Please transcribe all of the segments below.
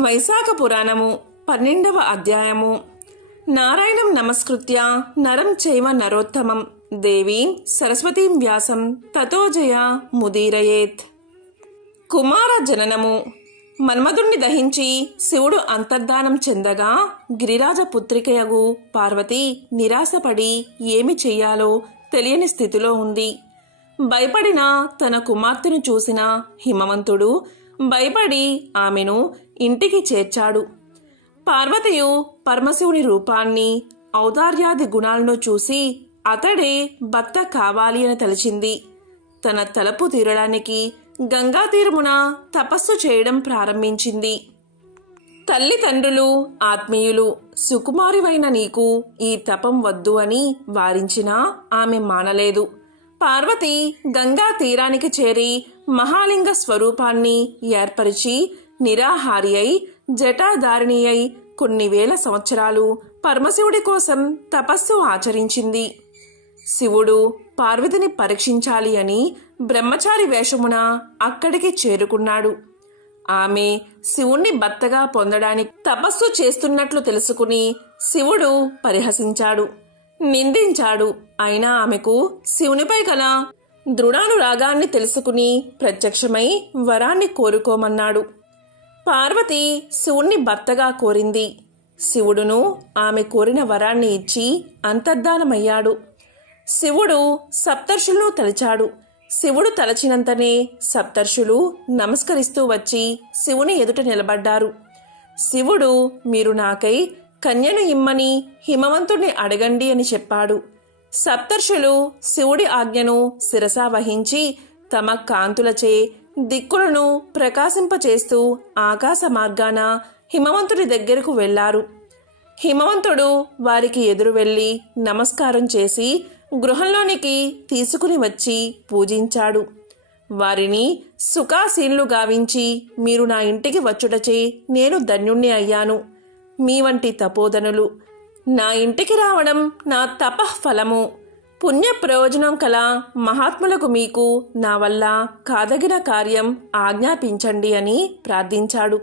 వైశాఖ పురాణము పన్నెండవ అధ్యాయము. నారాయణం నమస్కృత్య నరం చైవ నరోత్తమం. దేవీం సరస్వతీం వ్యాసం తతోజయ ముదీరయేత్. కుమార జననము. మన్మధుణ్ణి దహించి శివుడు అంతర్ధానం చెందగా గిరిరాజ పుత్రికయగు పార్వతి నిరాశపడి ఏమి చెయ్యాలో తెలియని స్థితిలో ఉంది. భయపడిన తన కుమార్తెను చూసిన హిమవంతుడు భయపడి ఆమెను ఇంటికి చేర్చాడు. పార్వతియు పరమశివుని రూపాన్ని ఔదార్యాది గుణాలను చూసి అతడే భర్త కావాలి అని తలిచింది. తన తలపు తీరడానికి గంగా తీరమున తపస్సు చేయడం ప్రారంభించింది. తల్లిదండ్రులు ఆత్మీయులు సుకుమారివైన నీకు ఈ తపం వద్దు అని వారించినా ఆమె మానలేదు. పార్వతి గంగా తీరానికి చేరి మహాలింగ స్వరూపాన్ని ఏర్పరిచి నిరాహారి అయి జటాధారిణి అయి కొన్ని వేల సంవత్సరాలు పరమశివుడి కోసం తపస్సు ఆచరించింది. శివుడు పార్వతిని పరీక్షించాలి అని బ్రహ్మచారి వేషమున అక్కడికి చేరుకున్నాడు. ఆమె శివుణ్ణి భర్తగా పొందడానికి తపస్సు చేస్తున్నట్లు తెలుసుకుని శివుడు పరిహసించాడు. నిందించాడు. అయినా ఆమెకు శివునిపై గల దృఢానురాగాన్ని తెలుసుకుని ప్రత్యక్షమై వరాన్ని కోరుకోమన్నాడు. పార్వతి శివుణ్ణి భర్తగా కోరింది. శివుడును ఆమె కోరిన వరాన్ని ఇచ్చి అంతర్ధానమయ్యాడు. శివుడు సప్తర్షులను తలిచాడు. శివుడు తలచినంతనే సప్తర్షులు నమస్కరిస్తూ వచ్చి శివుని ఎదుట నిలబడ్డారు. శివుడు మీరు నాకై కన్యను ఇమ్మని హిమవంతుణ్ణి అడగండి అని చెప్పాడు. సప్తర్షులు శివుడి ఆజ్ఞను శిరసా వహించి తమ కాంతులచే దిక్కులను ప్రకాశింపచేస్తూ ఆకాశ మార్గాన హిమవంతుడి దగ్గరకు వెళ్ళారు హిమవంతుడు వారికి ఎదురు వెళ్ళి నమస్కారం చేసి గృహంలోనికి తీసుకుని వచ్చి పూజించాడు. వారిని సుఖాసీనులు గావించి మీరు నా ఇంటికి వచ్చుటచే నేను ధన్యుణ్ణి అయ్యాను. మీ వంటి తపోధనులు నా ఇంటికి రావడం నా తపఃఫలము. పుణ్య ప్రయోజనం కల మహాత్ములకు మీకు నా వల్ల కాదగిన కార్యం ఆజ్ఞాపించండి అని ప్రార్థించాడు.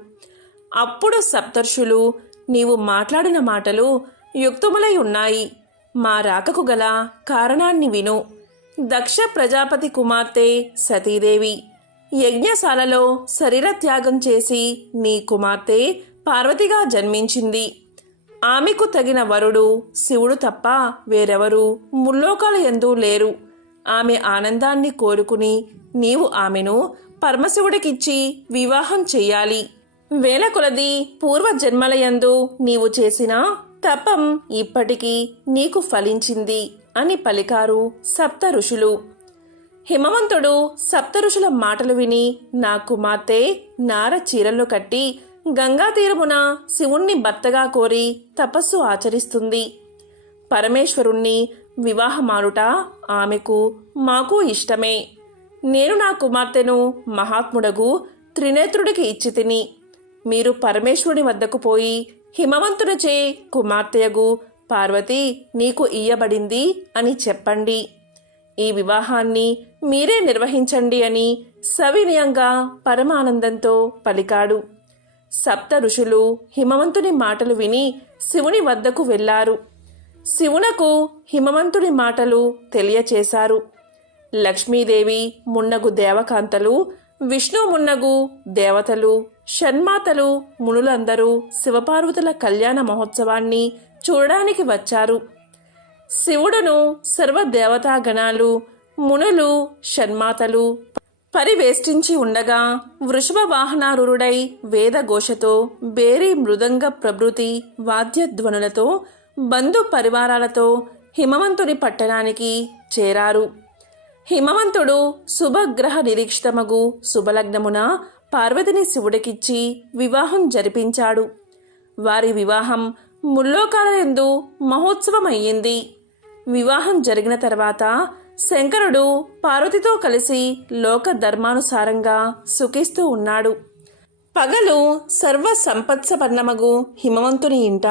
అప్పుడు సప్తర్షులు నీవు మాట్లాడిన మాటలు యుక్తములై ఉన్నాయి. మా రాకకు గల కారణాన్ని విను. దక్ష ప్రజాపతి కుమార్తె సతీదేవి యజ్ఞశాలలో శరీర త్యాగం చేసి నీ కుమార్తె పార్వతిగా జన్మించింది. ఆమెకు తగిన వరుడు శివుడు తప్ప వేరెవరు ముల్లోకాల ఎందు లేరు. ఆమె ఆనందాన్ని కోరుకుని నీవు ఆమెను పరమశివుడికిచ్చి వివాహం చెయ్యాలి. వేల కొలది పూర్వజన్మలయందు నీవు చేసిన తపం ఇప్పటికీ నీకు ఫలించింది అని పలికారు సప్త ఋషులు. హిమవంతుడు సప్త ఋషుల మాటలు విని నా కుమార్తె నార చీరలు కట్టి గంగా తీరమున శివుణ్ణి భర్తగా కోరి తపస్సు ఆచరిస్తుంది. పరమేశ్వరుణ్ణి వివాహమాడుట ఆమెకు మాకు ఇష్టమే. నేను నా కుమార్తెను మహాత్ముడగు త్రినేత్రుడికి ఇచ్చి తిని మీరు పరమేశ్వరుని వద్దకు పోయి హిమవంతుడచే కుమార్తెయగు పార్వతి నీకు ఇయ్యబడింది అని చెప్పండి. ఈ వివాహాన్ని మీరే నిర్వహించండి అని సవినయంగా పరమానందంతో పలికాడు. సప్త ఋషులు హిమవంతుని మాటలు విని శివుని వద్దకు వెళ్ళారు. శివునకు హిమవంతుడి మాటలు తెలియచేశారు. లక్ష్మీదేవి మున్నగు దేవకాంతలు విష్ణు మున్నగు దేవతలు షణ్మాతలు మునులందరూ శివపార్వతుల కళ్యాణ మహోత్సవాన్ని చూడడానికి వచ్చారు. శివుడును సర్వదేవతాగణాలు మునులు షణ్మాతలు పరివేష్టించి ఉండగా వృషభ వాహనారుడై వేదఘోషతో బేరీ మృదంగ ప్రభృతి వాద్యధ్వనులతో బంధు పరివారాలతో హిమవంతుని పట్టణానికి చేరారు. హిమవంతుడు శుభగ్రహ నిరీక్షితమగు శుభలగ్నమున పార్వతిని శివుడికిచ్చి వివాహం జరిపించాడు. వారి వివాహం ముల్లోకాల ఎందు మహోత్సవమయ్యింది. వివాహం జరిగిన తర్వాత శంకరుడు పార్వతితో కలిసి లోక ధర్మానుసారంగా సుఖిస్తూ ఉన్నాడు. పగలు సర్వ సంపత్సపన్నమగు హిమవంతుని ఇంట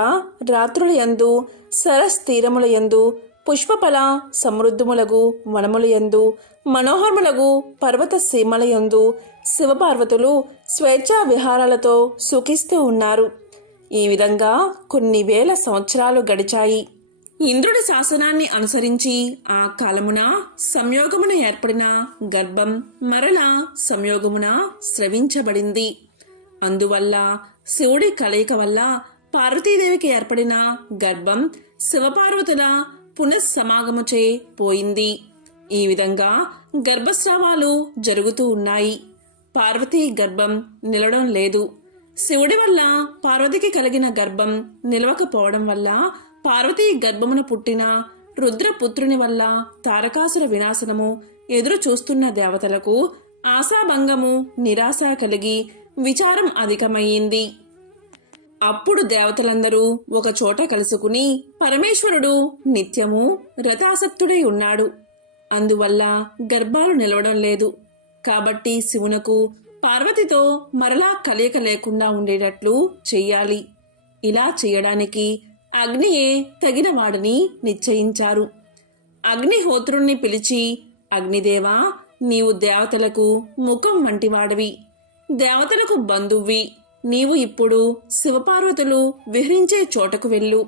రాత్రుల యందు సరస్ తీరముల యందు పుష్పఫల సమృద్ధములగు వనములయందు మనోహరములగు పర్వత సీమలయందు శివపార్వతులు స్వేచ్ఛా విహారాలతో సుఖిస్తూ ఉన్నారు. ఈ విధంగా కొన్ని వేల సంవత్సరాలు గడిచాయి. ఇంద్రుడి శాసనాన్ని అనుసరించి ఆ కాలమున సంయోగమున ఏర్పడిన గర్భం మరల సంయోగమున స్రవించబడింది. అందువల్ల శివుడి కలయిక వల్ల పార్వతీదేవికి ఏర్పడిన గర్భం శివపార్వతుల పునఃసమాగముచే పోయింది. ఈ విధంగా గర్భస్రావాలు జరుగుతూ ఉన్నాయి. పార్వతీ గర్భం నిలవడం లేదు. శివుడి వల్ల పార్వతికి కలిగిన గర్భం నిలవకపోవడం వల్ల పార్వతీ గర్భమున పుట్టిన రుద్రపుత్రుని వల్ల తారకాసుర వినాశనము ఎదురు చూస్తున్న దేవతలకు ఆశాభంగము నిరాశ కలిగి విచారం అధికమయ్యింది అప్పుడు దేవతలందరూ ఒక చోట కలుసుకుని పరమేశ్వరుడు నిత్యము రథాసక్తుడై ఉన్నాడు. అందువల్ల గర్భాలు నిలవడం లేదు. కాబట్టి శివునకు పార్వతితో మరలా కలయిక లేకుండా ఉండేటట్లు చెయ్యాలి. ఇలా చేయడానికి అగ్నియే తగిన వాడిని నిశ్చయించారు. అగ్నిహోత్రుణ్ణి పిలిచి అగ్నిదేవా నీవు దేవతలకు ముఖం వంటివాడివి. దేవతలకు బంధువ్వి. నీవు ఇప్పుడు శివపార్వతులు విహరించే చోటకు వెళ్ళు.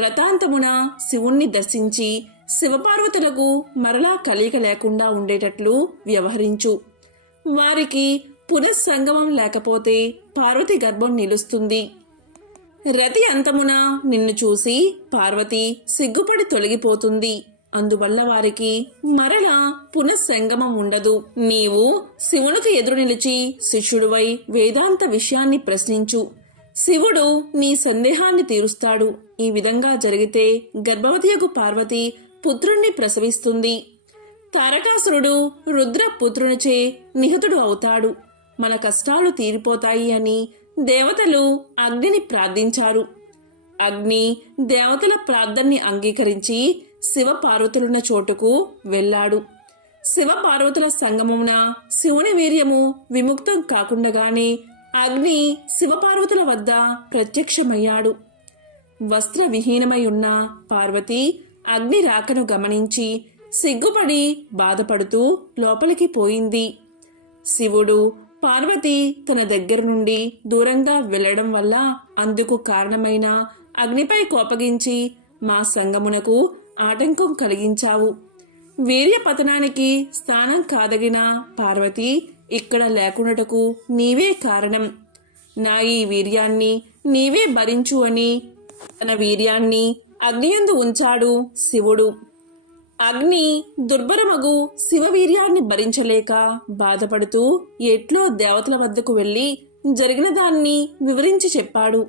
రథాంతమున శివుణ్ణి దర్శించి శివపార్వతులకు మరలా కలియక లేకుండా ఉండేటట్లు వ్యవహరించు. వారికి పునఃసంగమం లేకపోతే పార్వతి గర్భం నిలుస్తుంది. రతి అంతమున నిన్ను చూసి పార్వతి సిగ్గుపడి తొలగిపోతుంది. అందువల్ల వారికి మరలా పునఃసంగమం ఉండదు. నీవు శివునికి ఎదురు నిలిచి శిష్యుడివై వేదాంత విషయాన్ని ప్రశ్నించు. శివుడు నీ సందేహాన్ని తీరుస్తాడు. ఈ విధంగా జరిగితే గర్భవతియకు పార్వతి పుత్రుణ్ణి ప్రసవిస్తుంది. తారకాసురుడు రుద్ర పుత్రునిచే నిహతుడు అవుతాడు. మన కష్టాలు తీరిపోతాయి అని దేవతలు అగ్నిని ప్రార్థించారు. అగ్ని దేవతల ప్రార్థనని అంగీకరించి శివపార్వతులున్న చోటుకు వెళ్ళాడు. శివపార్వతుల సంగమమున శివుని వీర్యము విముక్తం కాకుండగానే అగ్ని శివపార్వతుల వద్ద ప్రత్యక్షమయ్యాడు. వస్త్ర విహీనమై ఉన్న పార్వతి అగ్ని రాకను గమనించి సిగ్గుపడి బాధపడుతూ లోపలికి పోయింది. శివుడు పార్వతి తన దగ్గర నుండి దూరంగా వెళ్ళడం వల్ల అందుకు కారణమైన అగ్నిపై కోపగించి మా సంగమునకు ఆటంకం కలిగించావు. వీర్య పతనానికి స్థానం కాదగిన పార్వతి ఇక్కడ లేకుండటకు నీవే కారణం. నా ఈ వీర్యాన్ని నీవే భరించు అని తన వీర్యాన్ని అగ్నియందు ఉంచాడు శివుడు. అగ్ని దుర్భరమగు శివవీర్యాన్ని భరించలేక బాధపడుతూ ఎట్లో దేవతల వద్దకు వెళ్ళి జరిగిన దాన్ని వివరించి చెప్పాడు.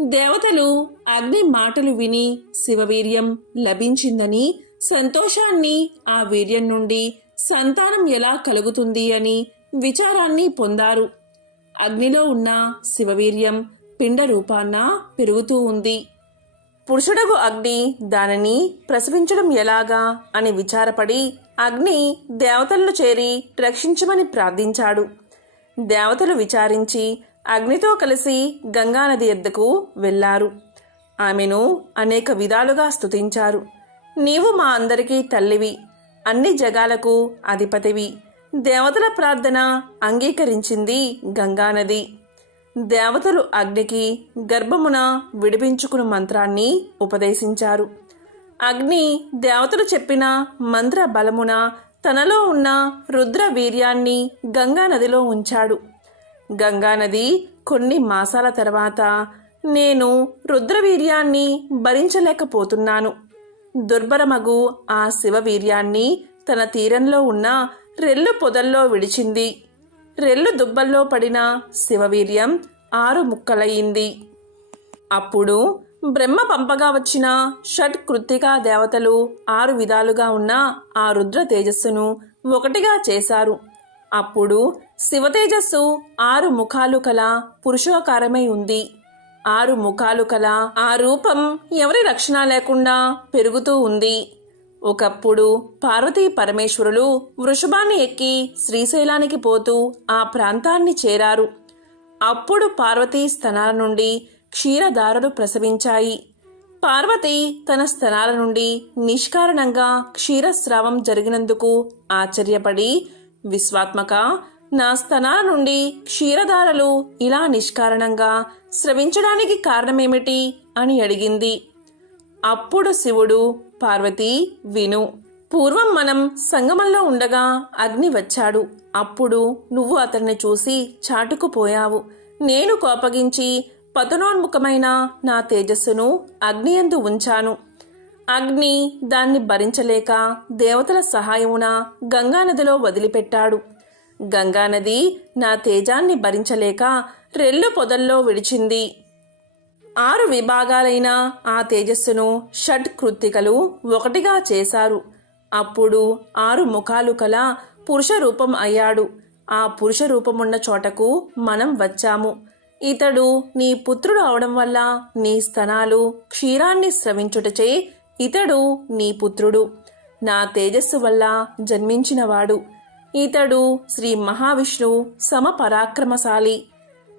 దేవతలు అగ్ని మాటలు విని శివవీర్యం లభించిందని సంతోషాన్ని ఆ వీర్యం నుండి సంతానం ఎలా కలుగుతుంది అని విచారాన్ని పొందారు. అగ్నిలో ఉన్న శివవీర్యం పిండ రూపాన పెరుగుతూ ఉంది. పురుషుడగు అగ్ని దానిని ప్రసవించడం ఎలాగా అని విచారపడి అగ్ని దేవతలను చేరి రక్షించమని ప్రార్థించాడు. దేవతలు విచారించి అగ్నితో కలిసి గంగానది ఎద్దకు వెళ్ళారు. ఆమెను అనేక విధాలుగా స్తుతించారు. నీవు మా అందరికీ తల్లివి. అన్ని జగాలకు అధిపతివి. దేవతల ప్రార్థన అంగీకరించింది గంగానది దేవతలు అగ్నికి గర్భమున విడిపించుకుని మంత్రాన్ని ఉపదేశించారు. అగ్ని దేవతలు చెప్పిన మంత్ర బలమున తనలో ఉన్న రుద్ర వీర్యాన్ని గంగా నదిలో ఉంచాడు. గంగానది కొన్ని మాసాల తర్వాత నేను రుద్రవీర్యాన్ని భరించలేకపోతున్నాను. దుర్భరమగు ఆ శివవీర్యాన్ని తన తీరంలో ఉన్న రెల్లు పొదల్లో విడిచింది. రెల్లు దుబ్బల్లో పడిన శివవీర్యం ఆరు ముక్కలయ్యింది. అప్పుడు బ్రహ్మ పంపగా వచ్చిన షట్ కృత్తికా దేవతలు ఆరు విధాలుగా ఉన్న ఆ రుద్ర తేజస్సును ఒకటిగా చేశారు. అప్పుడు శివతేజస్సు ఆరు ముఖాలు కల పురుషోకారమై ఉంది. ఆరు ముఖాలు కల ఆ రూపం ఎవరి రక్షణ లేకుండా పెరుగుతూ ఉంది. ఒకప్పుడు పార్వతీ పరమేశ్వరులు వృషభాన్ని ఎక్కి శ్రీశైలానికి పోతూ ఆ ప్రాంతాన్ని చేరారు. అప్పుడు పార్వతీ స్తనాల నుండి క్షీరధారలు ప్రసవించాయి. పార్వతి తన స్తనాల నుండి నిష్కారణంగా క్షీరస్రావం జరిగినందుకు ఆశ్చర్యపడి విశ్వాత్మక నా స్తనాల నుండి క్షీరధారలు ఇలా నిష్కారణంగా స్రవించడానికి కారణమేమిటి? అని అడిగింది. అప్పుడు శివుడు పార్వతి విను. పూర్వం మనం సంగమంలో ఉండగా అగ్ని వచ్చాడు. అప్పుడు నువ్వు అతన్ని చూసి చాటుకుపోయావు. నేను కోపగించి పతనోన్ముఖమైన నా తేజస్సును అగ్నియందు ఉంచాను. అగ్ని దాన్ని భరించలేక దేవతల సహాయమున గంగానదిలో వదిలిపెట్టాడు. గంగానది నా తేజాన్ని భరించలేక రెల్లు పొదల్లో విడిచింది. ఆరు విభాగాలైన ఆ తేజస్సును షడ్ కృత్తికలు ఒకటిగా చేశారు. అప్పుడు ఆరు ముఖాలు కల పురుష రూపం అయ్యాడు. ఆ పురుష రూపమున్న చోటకు మనం వచ్చాము. ఇతడు నీ పుత్రుడు అవడం వల్ల నీ స్తనాలు క్షీరాన్ని స్రవించుటచే ఇతడు నీ పుత్రుడు. నా తేజస్సు వల్ల జన్మించినవాడు. ఇతడు శ్రీ మహావిష్ణువు సమపరాక్రమశాలి.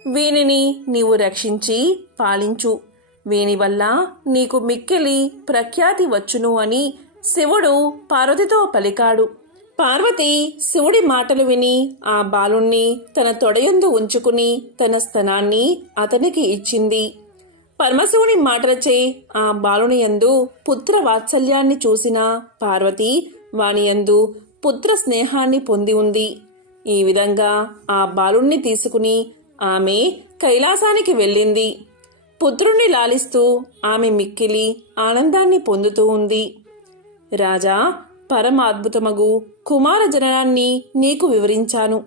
వీనిని నీవు రక్షించి పాలించు. వీని వల్ల నీకు మిక్కిలి ప్రఖ్యాతి వచ్చును అని శివుడు పార్వతితో పలికాడు. పార్వతి శివుడి మాటలు విని ఆ బాలుణ్ణి తన తొడయందు ఉంచుకుని తన స్తనాన్ని అతనికి ఇచ్చింది. పరమశివుని మాటలచే ఆ బాలుని యందు పుత్ర వాత్సల్యాన్ని చూసిన పార్వతి వాని యందు పుత్ర స్నేహాన్ని పొంది ఉంది. ఈ విధంగా ఆ బాలుణ్ణి తీసుకుని ఆమె కైలాసానికి వెళ్ళింది. పుత్రుణ్ణి లాలిస్తూ ఆమె మిక్కిలి ఆనందాన్ని పొందుతూ ఉంది. రాజా పరమాద్భుతమగు కుమార జననాన్ని నీకు వివరించాను.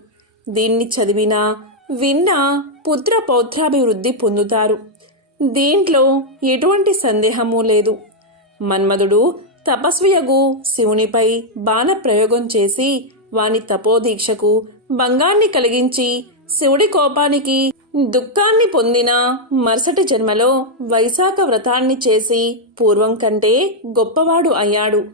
దీన్ని చదివినా విన్నా పుత్ర పౌత్రాభివృద్ధి పొందుతారు. దీంట్లో ఎటువంటి సందేహము లేదు. మన్మధుడు తపస్వియగు శివునిపై బాణ ప్రయోగం చేసి వాని తపోదీక్షకు భంగాన్ని కలిగించి శివుడి కోపానికి దుఃఖాన్ని పొందిన మరుసటి జన్మలో వైశాఖ వ్రతాన్ని చేసి పూర్వం కంటే గొప్పవాడు అయ్యాడు.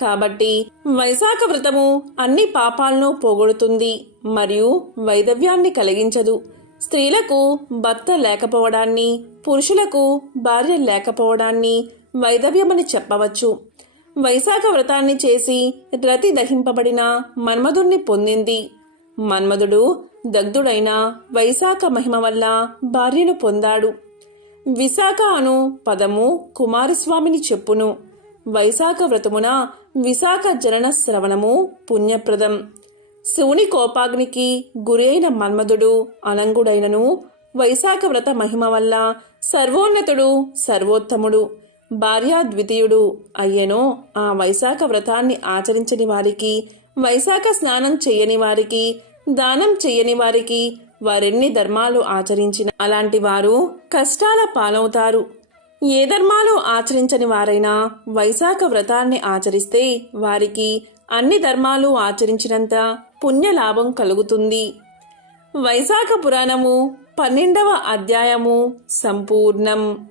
కాబట్టి వైశాఖ వ్రతము అన్ని పాపాలను పోగొడుతుంది మరియు వైదవ్యాన్ని కలిగించదు. స్త్రీలకు భర్త లేకపోవడాన్ని పురుషులకు భార్య లేకపోవడాన్ని వైదవ్యమని చెప్పవచ్చు. వైశాఖ వ్రతాన్ని చేసి రతి దహింపబడిన మన్మధుణ్ణి పొందింది. మన్మధుడు దగ్ధుడైన వైశాఖ మహిమ వల్ల భార్యను పొందాడు. విశాఖ అను పదము కుమారస్వామిని చెప్పును. వైశాఖ వ్రతమున విశాఖ జనన శ్రవణము పుణ్యప్రదం. శివుని కోపాగ్నికి గురైన మన్మధుడు అనంగుడైనను వైశాఖ వ్రత మహిమ వల్ల సర్వోన్నతుడు సర్వోత్తముడు భార్యాద్వితీయుడు అయ్యెనో ఆ వైశాఖ వ్రతాన్ని ఆచరించని వారికి వైశాఖ స్నానం చేయని వారికి దానం చెయ్యని వారికి వారెన్ని ధర్మాలు ఆచరించిన అలాంటి వారు కష్టాల పాలవుతారు. ఏ ధర్మాలు ఆచరించని వారైనా వైశాఖ వ్రతాన్ని ఆచరిస్తే వారికి అన్ని ధర్మాలు ఆచరించినంత పుణ్యలాభం కలుగుతుంది. వైశాఖ పురాణము పన్నెండవ అధ్యాయము సంపూర్ణం.